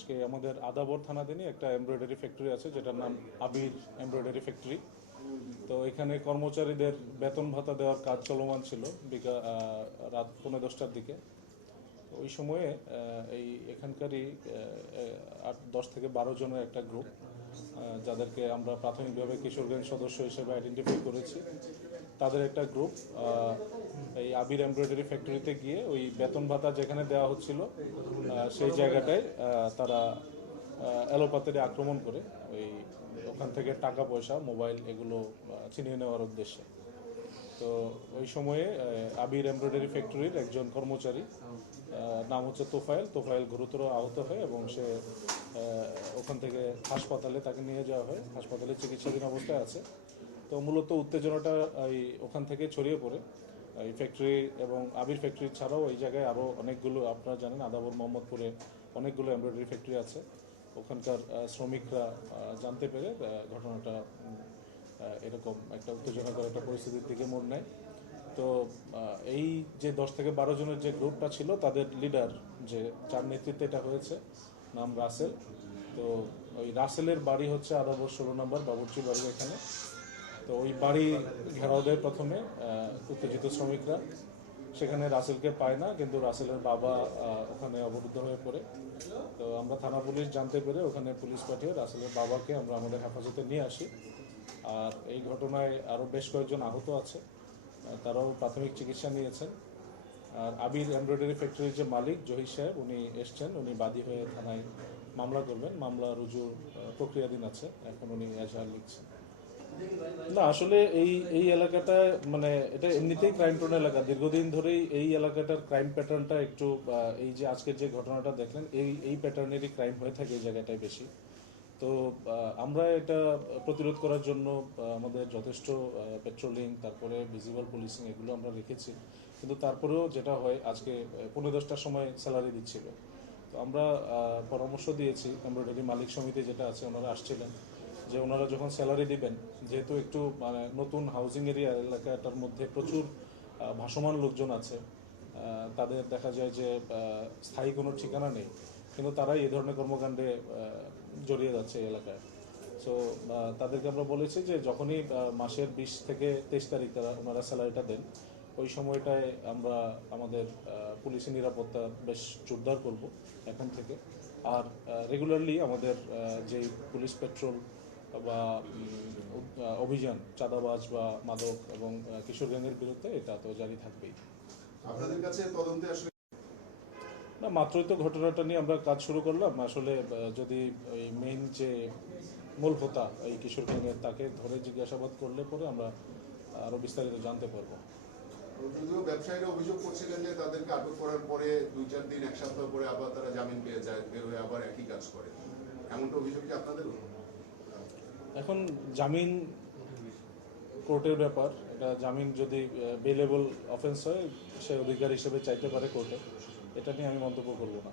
আজকে আমাদের আদাবর থানাধীনে একটা এমব্রয়ডারি ফ্যাক্টরি আছে যেটার নাম আবির এমব্রয়ডারি ফ্যাক্টরি। তো এখানে কর্মচারীদের বেতন ভাতা দেওয়ার কাজ চলমান ছিল রাত 10:45টার দিকে। ওই সময়ে এই এখানকারই 10 থেকে 12 জনের একটা গ্রুপ, যাদেরকে আমরা প্রাথমিকভাবে কিশোরগঞ্জ সদস্য হিসেবে আইডেন্টিফাই করেছি, তাদের একটা গ্রুপ এই আবির এমব্রয়ডারি ফ্যাক্টরিতে গিয়ে ওই বেতন ভাতা যেখানে দেওয়া হচ্ছিল সেই জায়গাটায় তারা এলোপাতাড়ি আক্রমণ করে ওই ওখান থেকে টাকা পয়সা মোবাইল এগুলো ছিনিয়ে নেওয়ার উদ্দেশ্যে। তো ওই সময়ে আবির এমব্রয়ডারি ফ্যাক্টরির একজন কর্মচারী, নাম হচ্ছে তোফায়েল গুরুতর আহত হয় এবং সে ওখান থেকে হাসপাতালে তাকে নিয়ে যাওয়া হয়, হাসপাতালে চিকিৎসাধীন অবস্থায় আছে। তো মূলত উত্তেজনাটা এই ওখান থেকে ছড়িয়ে পড়ে এই ফ্যাক্টরি এবং আবির ফ্যাক্টরি ছাড়াও এই জায়গায় আরও অনেকগুলো, আপনারা জানেন আদাবর মোহাম্মদপুরে অনেকগুলো এমব্রয়ডারি ফ্যাক্টরি আছে। ওখানকার শ্রমিকরা জানতে পেরে ঘটনাটা এরকম একটা উত্তেজনাকর একটা পরিস্থিতির দিকে মোড় নেয়। তো এই যে 10 থেকে 12 জনের যে গ্রুপটা ছিল, তাদের লিডার, যে যার নেতৃত্বে এটা হয়েছে, নাম রাসেল। তো ওই রাসেলের বাড়ি হচ্ছে আদাবর 16 নম্বর বাবুর্চি বাড়ি এখানে। তো ওই বাড়ি ঘেরাও দেয় প্রথমে উত্তেজিত শ্রমিকরা। সেখানে রাসেলকে পায় না, কিন্তু রাসেলের বাবা ওখানে অবরুদ্ধ হয়ে পড়ে। তো আমরা থানা পুলিশ জানতে পেরে ওখানে পুলিশ পাঠিয়ে রাসেলের বাবাকে আমরা আমাদের হেফাজতে নিয়ে আসি। আর এই ঘটনায় আরও বেশ কয়েকজন আহত আছে, তারাও প্রাথমিক চিকিৎসা নিয়েছেন। আর আবির এমব্রয়ডারি ফ্যাক্টরির যে মালিক জহির সাহেব, উনি এসছেন, উনি বাদী হয়ে থানায় মামলা করবেন। মামলা রুজুর প্রক্রিয়াধীন আছে, এখন উনি এজাহার লিখছেন। না, আসলে এই এই এলাকাটায় মানে এটা এমনিতেই ক্রাইম প্রোন এলাকা। দীর্ঘদিন ধরেই এই এলাকাটার ক্রাইম প্যাটার্নটা একটু, এই যে আজকের যে ঘটনাটা দেখলেন, এই প্যাটার্নেরই ক্রাইম হয়ে থাকে এই জায়গাটায় বেশি। তো আমরা এটা প্রতিরোধ করার জন্য আমাদের যথেষ্ট পেট্রোলিং, তারপরে ভিজিবল পুলিশিং এগুলো আমরা রেখেছি। কিন্তু তারপরেও যেটা হয়, আজকে 10:45টার সময় স্যালারি দিচ্ছিল। তো আমরা পরামর্শ দিয়েছি, এমব্রয়ডারি মালিক সমিতি যেটা আছে ওনারা আসছিলেন, যে ওনারা যখন স্যালারি দিবেন, যেহেতু একটু মানে নতুন হাউজিং এরিয়া এলাকাটার মধ্যে প্রচুর ভাসমান লোকজন আছে, তাদের দেখা যায় যে স্থায়ী কোনো ঠিকানা নেই, কিন্তু তারাই এই ধরনের কর্মকাণ্ডে জড়িয়ে যাচ্ছে এই এলাকায়। সো তাদেরকে আমরা বলেছি যে যখনই মাসের 20 থেকে 23 তারিখ ওনারা স্যালারিটা দেন, ওই সময়টায় আমরা আমাদের পুলিশি নিরাপত্তা বেশ জোরদার করব এখন থেকে। আর রেগুলারলি আমাদের যে পুলিশ পেট্রোল বা অভিযান চাঁদাবাজ বা মাদক এবং কিশোর গ্যাংয়ের বিরুদ্ধে, এটা তো জারি থাকবেই। আপনাদের কাছে তদন্তে আসলে না, মাত্রই তো ঘটনাটা নিয়ে আমরা কাজ শুরু করলাম। আসলে যদি ওই মেইন যে মূল হোতা এই কিশোর গ্যাংয়ের, তাকে ধরে জিজ্ঞাসাবাদ করলে পরে আমরা আরও বিস্তারিত জানতে পারবো। যদিও ব্যবসায়ীরা অভিযোগ করছিলেন যে তাদেরকে আটক করার পরে 2-4 দিন, 1 সপ্তাহ পরে আবার তারা জামিন পেয়ে যায়, বের হয়ে আবার একই কাজ করে, এমনটা অভিযোগ কি আপনাদেরও? এখন জামিন কোর্টের ব্যাপার। এটা জামিন যদি বেলেবল অফেন্স হয়, সে অধিকার হিসেবে চাইতে পারে কোর্টে। এটা নিয়ে আমি মন্তব্য করব না।